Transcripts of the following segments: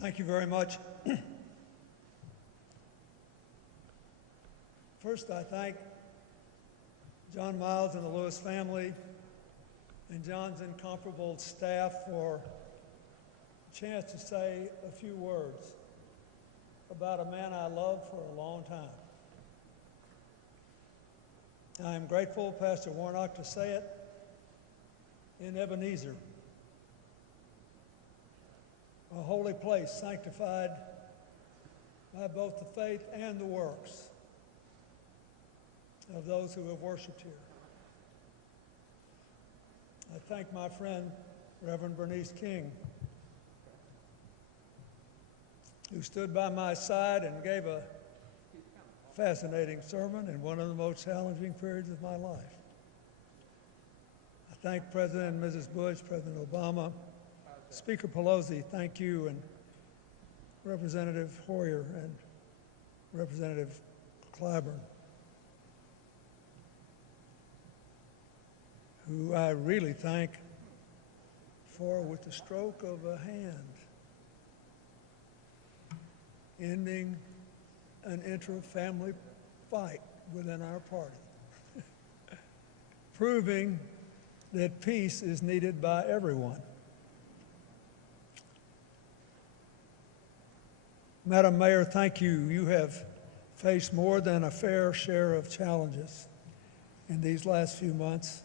Thank you very much. First, I thank John Miles and the Lewis family and John's incomparable staff for a chance to say a few words about a man I loved for a long time. I am grateful, Pastor Warnock, to say it in Ebenezer, a holy place sanctified by both the faith and the works of those who have worshiped here. I thank my friend, Reverend Bernice King, who stood by my side and gave a fascinating sermon in one of the most challenging periods of my life. I thank President and Mrs. Bush, President Obama, Speaker Pelosi, thank you, and Representative Hoyer and Representative Clyburn, who I really thank for, with the stroke of a hand, ending an intra-family fight within our party, proving that peace is needed by everyone. Madam Mayor, thank you. You have faced more than a fair share of challenges in these last few months,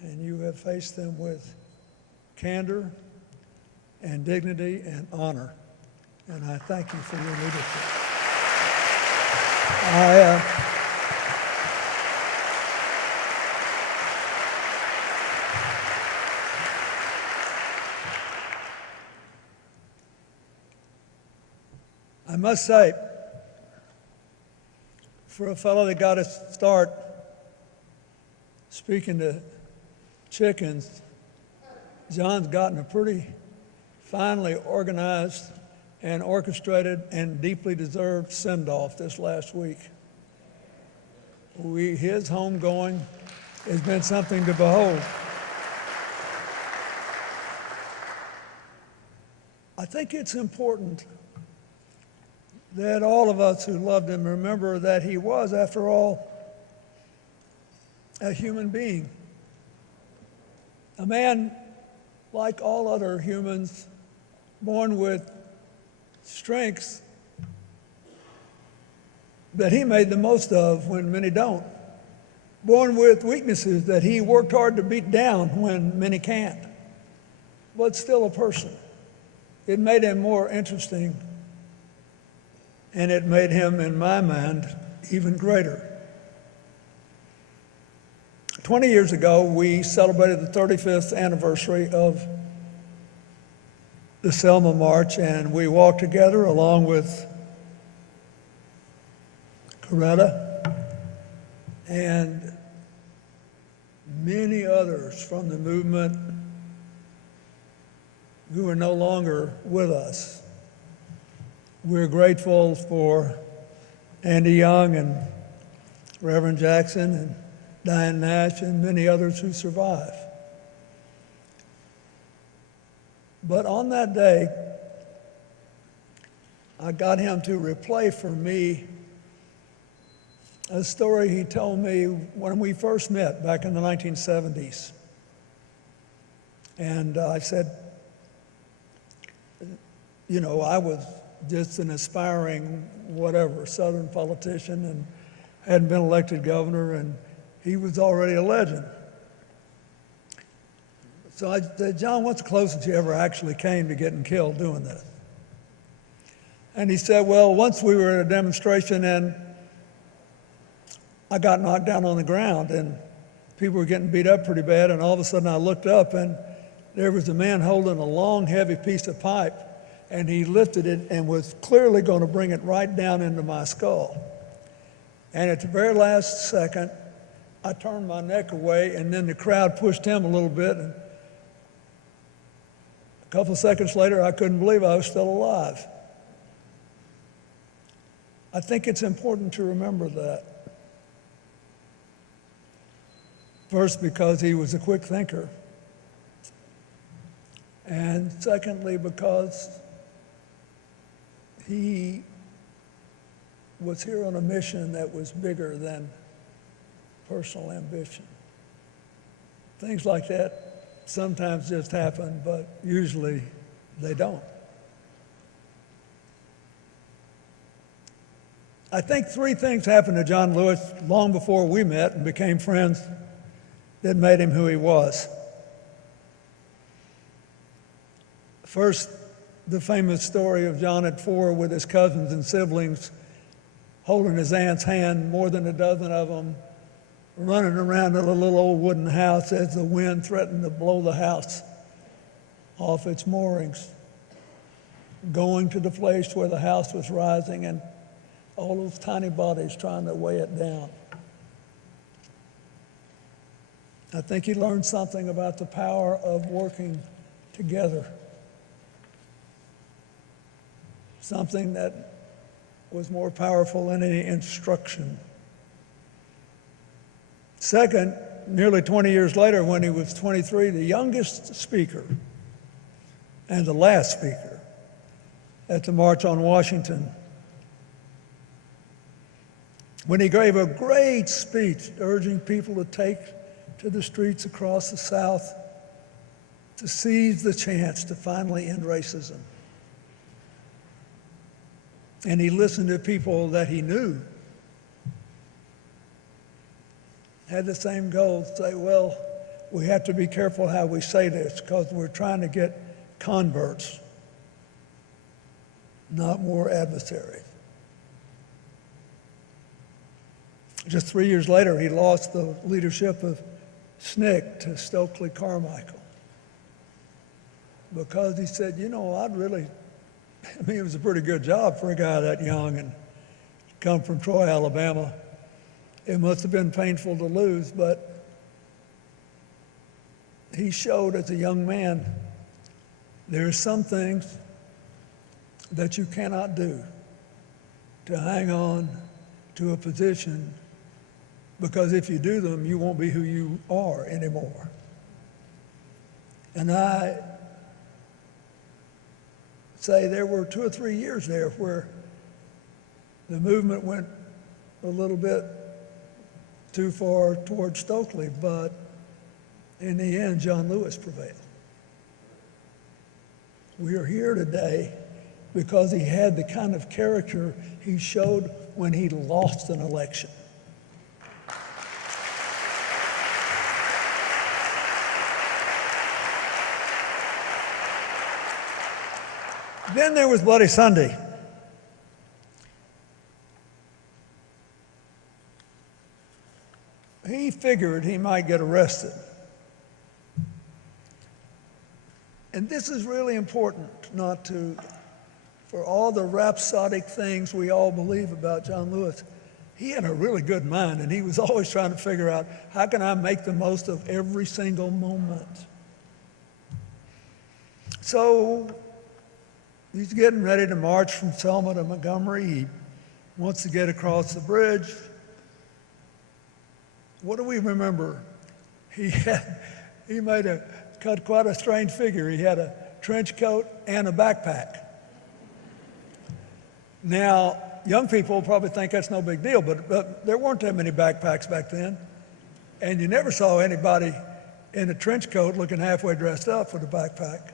and you have faced them with candor and dignity and honor, and I thank you for your leadership. I must say, for a fellow that got his start speaking to chickens, John's gotten a pretty finely organized and orchestrated and deeply deserved send-off this last week. His homegoing has been something to behold. I think it's important that all of us who loved him remember that he was, after all, a human being. A man like all other humans, born with strengths that he made the most of when many don't. Born with weaknesses that he worked hard to beat down when many can't. But still a person. It made him more interesting, and it made him, in my mind, even greater. 20 years ago, we celebrated the 35th anniversary of the Selma March, and we walked together along with Coretta and many others from the movement who are no longer with us. We're grateful for Andy Young and Reverend Jackson and Diane Nash and many others who survive. But on that day, I got him to replay for me a story he told me when we first met back in the 1970s. And I said, you know, I was just an aspiring whatever Southern politician and hadn't been elected governor, and he was already a legend. So I said, John, what's the closest you ever actually came to getting killed doing this? And he said, well, once we were at a demonstration and I got knocked down on the ground and people were getting beat up pretty bad, and all of a sudden I looked up and there was a man holding a long, heavy piece of pipe, and he lifted it and was clearly going to bring it right down into my skull. And at the very last second, I turned my neck away, and then the crowd pushed him a little bit. And a couple of seconds later, I couldn't believe I was still alive. I think it's important to remember that. First, because he was a quick thinker. And secondly, because he was here on a mission that was bigger than personal ambition. Things like that sometimes just happen, but usually they don't. I think three things happened to John Lewis long before we met and became friends that made him who he was. First, the famous story of John at 4 with his cousins and siblings holding his aunt's hand, more than a dozen of them, running around in a little old wooden house as the wind threatened to blow the house off its moorings, going to the place where the house was rising and all those tiny bodies trying to weigh it down. I think he learned something about the power of working together, something that was more powerful than any instruction. Second, nearly 20 years later, when he was 23, the youngest speaker and the last speaker at the March on Washington, when he gave a great speech urging people to take to the streets across the South to seize the chance to finally end racism. And he listened to people that he knew had the same goal, say, well, we have to be careful how we say this because we're trying to get converts, not more adversaries. Just 3 years later, he lost the leadership of SNCC to Stokely Carmichael because he said, you know, it was a pretty good job for a guy that young and come from Troy, Alabama. It must have been painful to lose, but he showed as a young man there are some things that you cannot do to hang on to a position, because if you do them, you won't be who you are anymore. And I say there were 2 or 3 years there where the movement went a little bit too far towards Stokely, but in the end, John Lewis prevailed. We are here today because he had the kind of character he showed when he lost an election. Then there was Bloody Sunday. He figured he might get arrested. And this is really important, for all the rhapsodic things we all believe about John Lewis, he had a really good mind, and he was always trying to figure out, how can I make the most of every single moment? So he's getting ready to march from Selma to Montgomery. He wants to get across the bridge. What do we remember? He cut quite a strange figure. He had a trench coat and a backpack. Now, young people probably think that's no big deal, but there weren't that many backpacks back then. And you never saw anybody in a trench coat looking halfway dressed up with a backpack.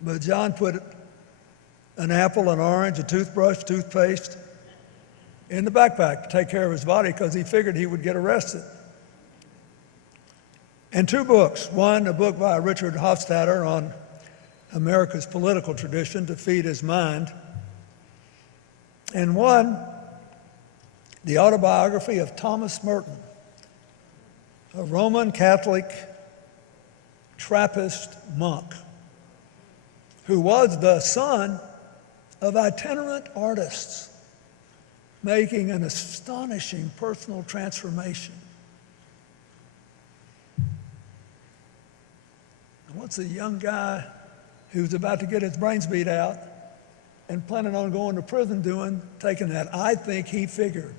But John put an apple, an orange, a toothbrush, toothpaste in the backpack to take care of his body because he figured he would get arrested. And 2 books. One, a book by Richard Hofstadter on America's political tradition to feed his mind. And one, the autobiography of Thomas Merton, a Roman Catholic Trappist monk who was the son of itinerant artists making an astonishing personal transformation. What's a young guy who's about to get his brains beat out and planning on going to prison doing, taking that? I think he figured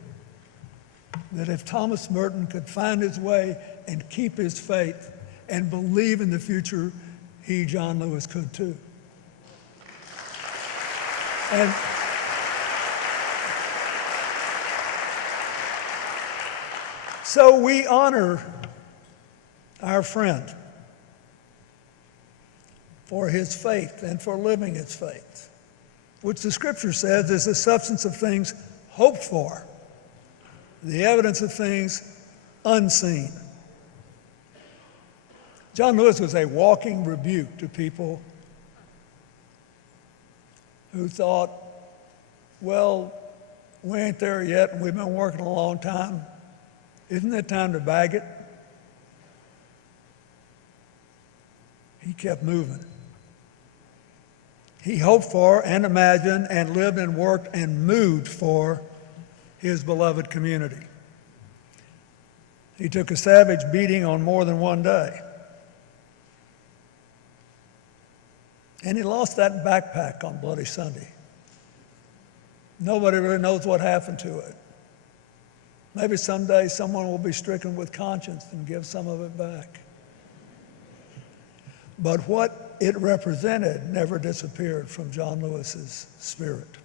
that if Thomas Merton could find his way and keep his faith and believe in the future, he, John Lewis, could too. And so we honor our friend for his faith and for living his faith, which the scripture says is the substance of things hoped for, the evidence of things unseen. John Lewis was a walking rebuke to people who thought, well, we ain't there yet, and we've been working a long time. Isn't it time to bag it? He kept moving. He hoped for and imagined and lived and worked and moved for his beloved community. He took a savage beating on more than one day. And he lost that backpack on Bloody Sunday. Nobody really knows what happened to it. Maybe someday someone will be stricken with conscience and give some of it back. But what it represented never disappeared from John Lewis's spirit.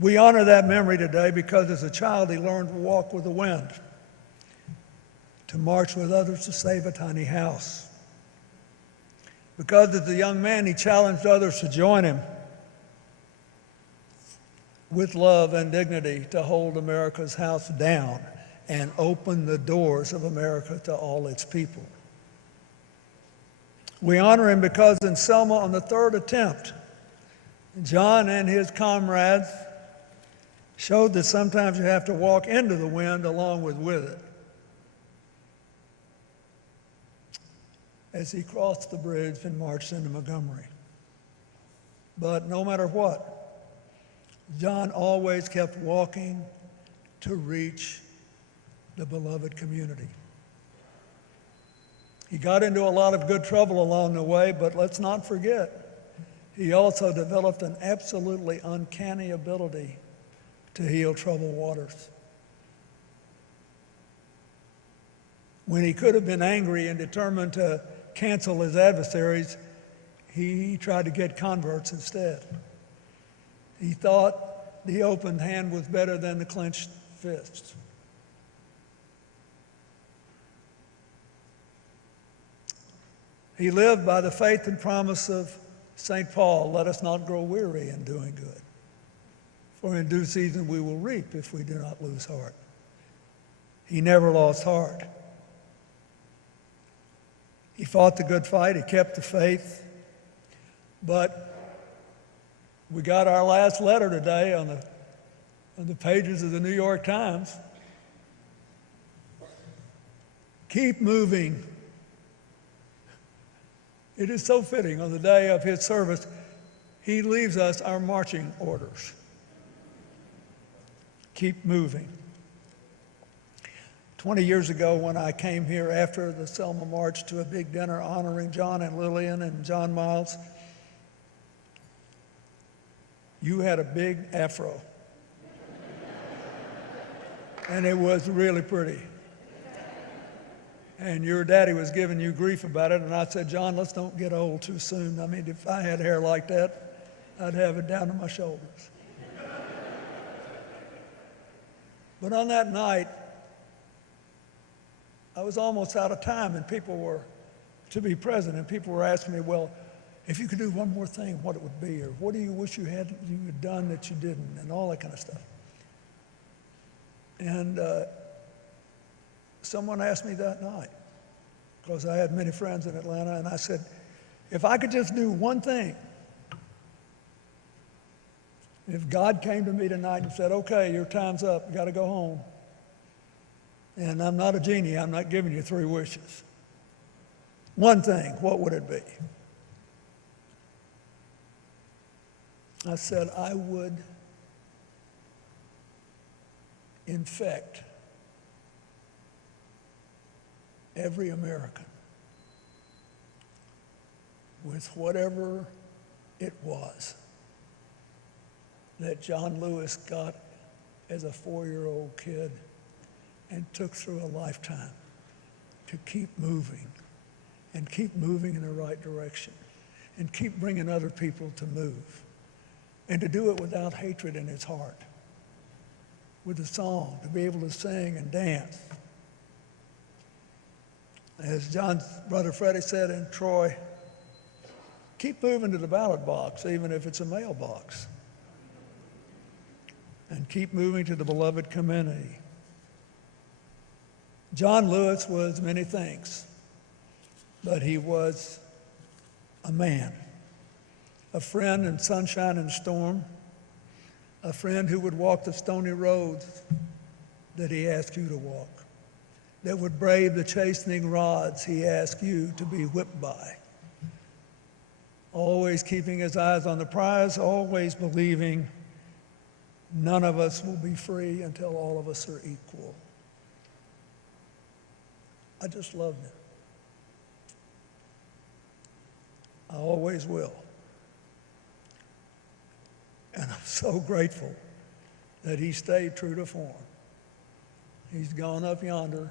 We honor that memory today because as a child he learned to walk with the wind, to march with others to save a tiny house. Because as a young man he challenged others to join him with love and dignity to hold America's house down and open the doors of America to all its people. We honor him because in Selma, on the third attempt, John and his comrades showed that sometimes you have to walk into the wind along with it. As he crossed the bridge and marched into Montgomery. But no matter what, John always kept walking to reach the beloved community. He got into a lot of good trouble along the way, but let's not forget, he also developed an absolutely uncanny ability to heal troubled waters. When he could have been angry and determined to cancel his adversaries, he tried to get converts instead. He thought the open hand was better than the clenched fist. He lived by the faith and promise of St. Paul, let us not grow weary in doing good, for in due season we will reap if we do not lose heart. He never lost heart. He fought the good fight, he kept the faith, but we got our last letter today on the pages of the New York Times. Keep moving. It is so fitting on the day of his service, he leaves us our marching orders. Keep moving. 20 years ago when I came here after the Selma March to a big dinner honoring John and Lillian and John Miles, you had a big afro. And it was really pretty. And your daddy was giving you grief about it, and I said, John, let's don't get old too soon. I mean, if I had hair like that, I'd have it down to my shoulders. But on that night, I was almost out of time, and people were to be present, and people were asking me, well, if you could do one more thing, what it would be, or what do you wish you had done that you didn't, and all that kind of stuff. And someone asked me that night, because I had many friends in Atlanta, and I said, if I could just do one thing, if God came to me tonight and said, okay, your time's up, you got to go home, and I'm not a genie, I'm not giving you 3 wishes. One thing, what would it be? I said, I would infect every American with whatever it was that John Lewis got as a 4-year-old kid and took through a lifetime to keep moving and keep moving in the right direction. and keep bringing other people to move, and to do it without hatred in his heart, with a song, to be able to sing and dance. As John's brother Freddie said in Troy, keep moving to the ballot box, even if it's a mailbox, and keep moving to the beloved community. John Lewis was many things, but he was a man, a friend in sunshine and storm, a friend who would walk the stony roads that he asked you to walk, that would brave the chastening rods he asked you to be whipped by, always keeping his eyes on the prize, always believing none of us will be free until all of us are equal. I just loved him. I always will. And I'm so grateful that he stayed true to form. He's gone up yonder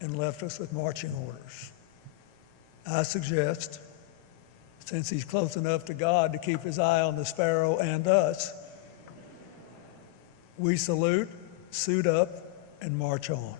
and left us with marching orders. I suggest, since he's close enough to God to keep his eye on the sparrow and us, we salute, suit up, and march on.